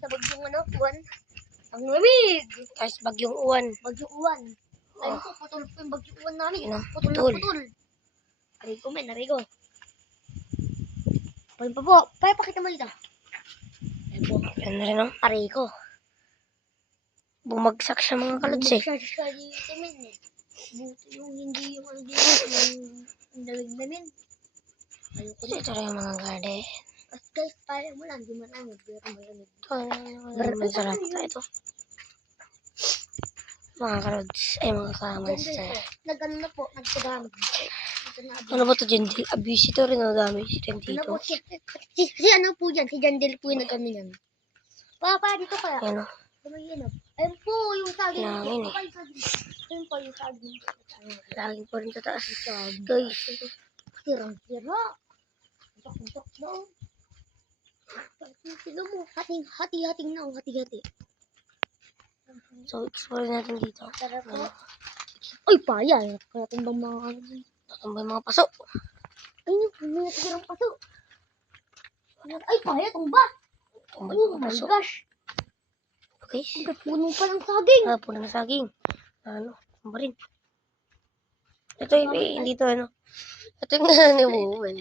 sa bagyong uwan. Ang lamig. Guys, bagyong uwan. Bagyong uwan. Ayun po, putol po yung bagyong uwan namin. Putol. Putol. Aray ko. Pwede pa po. Pakita mo dito. Ayun po. Yan na rin, oh. Aray ko. Bumagsak siya mga kalods, eh. Bumagsak siya dito, men, eh. Buti yung hindi yung ano dito, yung dalig namin. Ayoko na. Ito rin yung mga garden. At guys, parang mo lang, di man ang pero malamig. Ito, masarap na ito. Mga kalods, ay mga kamonster. Nag-ano na po, nagtagamit. Ano ba ito, Jendel? Abuse ito rin ang dami rin Ano dito. po siya? Si ano po dyan, si Jandel po yung nag-ano yan. Papa, dito kaya. Ano? Ayun po, yung saging. Langin, eh. Ayun po, yung saging. Laging po rin sa taas. Guys. Tirang-tira. Tok-tok na. Sila mo, hati-hating na, hati-hati. So, explore natin dito. Tara po. Ay, paya. Kaya tumbang mga ano. Tambay mga paso. Ay, may natigirang paso. Ay, paya, tumba. Tambay Oh mga my paso. gosh. Okay. Ang puno pa ng saging. Puno ng saging. Ano? Tamba rin. Ito hindi to ano. Ito yung ni Wuwen.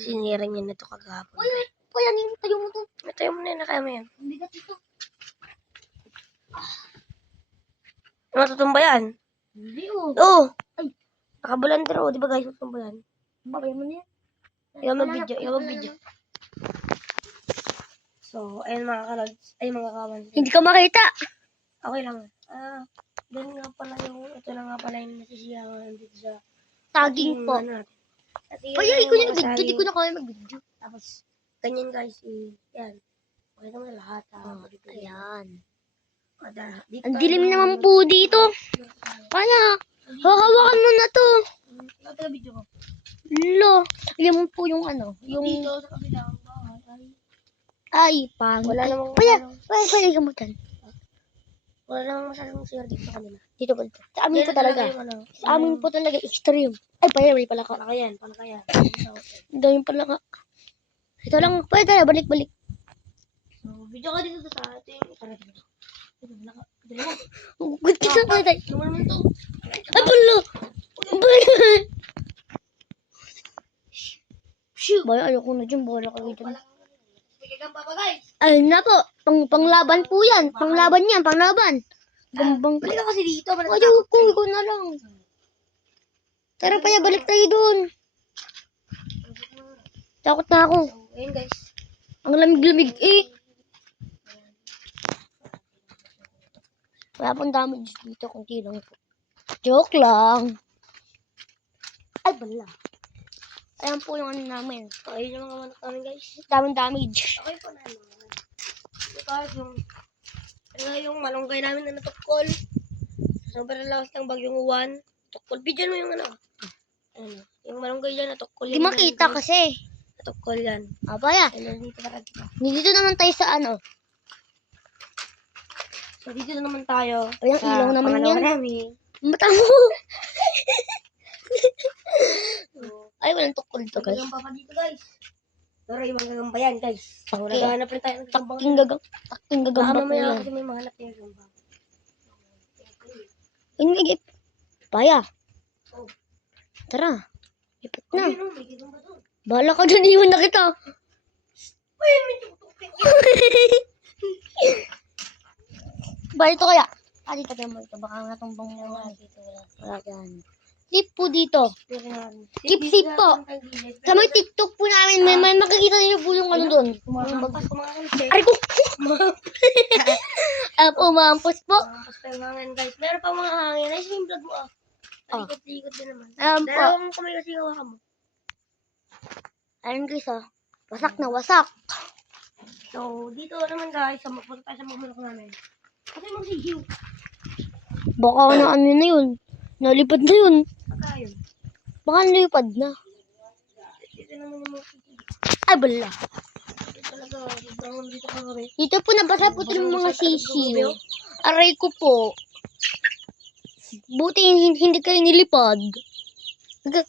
Sinira niya na ito kagapon. Uy, paya, tayo mo to. Ito yung muna na kaya mo yan. Ang bigat ito. Matutumba yan. Hindi oh. Oo. Ay. Nakabulanter o. Di ba guys, matutumba yan? Bakit mo na yan? Yung mag-video. So, ayun mga kalods. Ay mga kawan. Hindi ka makita. Okay lang. Doon nga pala yung, ito na nga pala yung nasisiyahan dito sa Saging po. Ano natin. Paya, ikaw yung nag-video. Hindi ko na kaya mag-video. Tapos, ganyan guys, yan. Okay naman na lahat. Ayan. Dito Ang dilim naman po dito. Paya, hahawakan mo na to. Ito na video ko. Lo. Ayan mo po yung ano. Yung... Dito sa kabilang bahay. Ay, pangit. Wala namang... Paya gamutan. Wala namang masyadong sir dito kanila. Dito po. Sa amin po talaga. Ano, Sa amin po talaga extreme. Ay, paya, may palaka. Palakayan. Ang daming palaka. Ito lang. Paya tayo, balik-balik. So, video ka dito sa ating... Tara dito. Good ka na tayo. Naman naman ito. Ay, pala. Baya, ayoko na dyan. Bala ka dito. Sige kang papa guys. Ayun na po. Panglaban po yan. Panglaban yan. Panglaban. Gambang. Balik ka kasi dito. Ayoko. Ikaw na lang. Tara pa balik tayo dun. Takot na ako. Ayun guys. Ang lamig-lamig eh. Wala pong damage dito. Kunti lang po. Joke lang. Ay, bala. Ayan po yung ano namin. Ayun yung mga manok namin guys. Daming damage. Okay po na naman. Guys, yung malunggay namin na natukol. Sobrang lakas ng bagyong uwan. Tukol. Bidyan mo yung ano. Ano. Yung malunggay dyan natukol. Di makita kasi. Natukol yan. Abaya. Ayun, dito para dito. Dito naman tayo sa ano. So, dito na naman tayo. Ay, ang ilaw naman pangalawa yan. namin. Mata mo. Ay, walang tukol to guys. Yung papa dito guys. Pero yung magagamba yan guys. So, Okay. naghahanap rin tayo ng gambang. Takting Baka gagamba po mamaya yan. kasi may mahanap yung gambang. Hindi. Paya. Oh. Tara. Ipot na. Ayun, may gambang doon. Bahala ka dyan. Iwan na kita. Uy, may tutok. Ba ito kaya? Dito tayo mo ito. Baka nga tumbang mo nga dito. Wala dyan. Tip po dito. Keep safe po. Sa may TikTok po namin, may makikita niyo po yung ano doon. Kumakampas, kumakampas. Ay ko! Umampos po. Kumakampas pa yung hangin guys. Meron pa mga hangin. Ay, yung vlog mo ah. Likot-likot din naman. Po. Dalawang kamay kasi hawakan mo. Ayun guys wasak na wasak. So, dito naman guys, punta tayo sa mga manok namin. Kasi magsihiw. Baka na ano na yun. Nalipad na yun. Pagka yun. Baka nalipad na. Dito naman yung mga Ay bala. dito talaga. Dito ka kami. Dito po nabasa po yung mga sisiw. Aray ko po. Buti hindi kayo nilipad.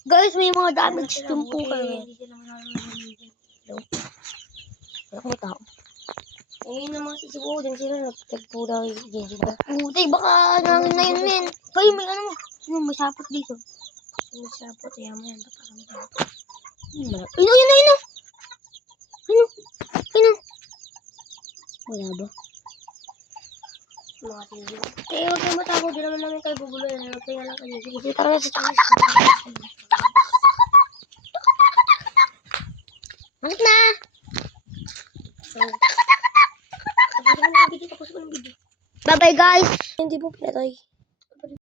Guys, may mga damage dun po kami. Hindi sila mananong. Wala akong tao. Ayun naman si Subo, din sila nagtagpura din sila. Puti, baka nangin na yun, men. Hoy, may ano mo. May sapot dito. Ano siya po, tiyan mo yan. Papakami tayo. Ayun, ayun, ayun. Ayun, ayun. Wala ba? Mga tingin. Eh, huwag kayong matakot. Di naman namin kayo bubuloy. Huwag kayo nga lang kayo. Sige, sige, tara na sa taas. Balik na. Tapos ko ng video. Bye-bye, guys. Hindi po pinatay.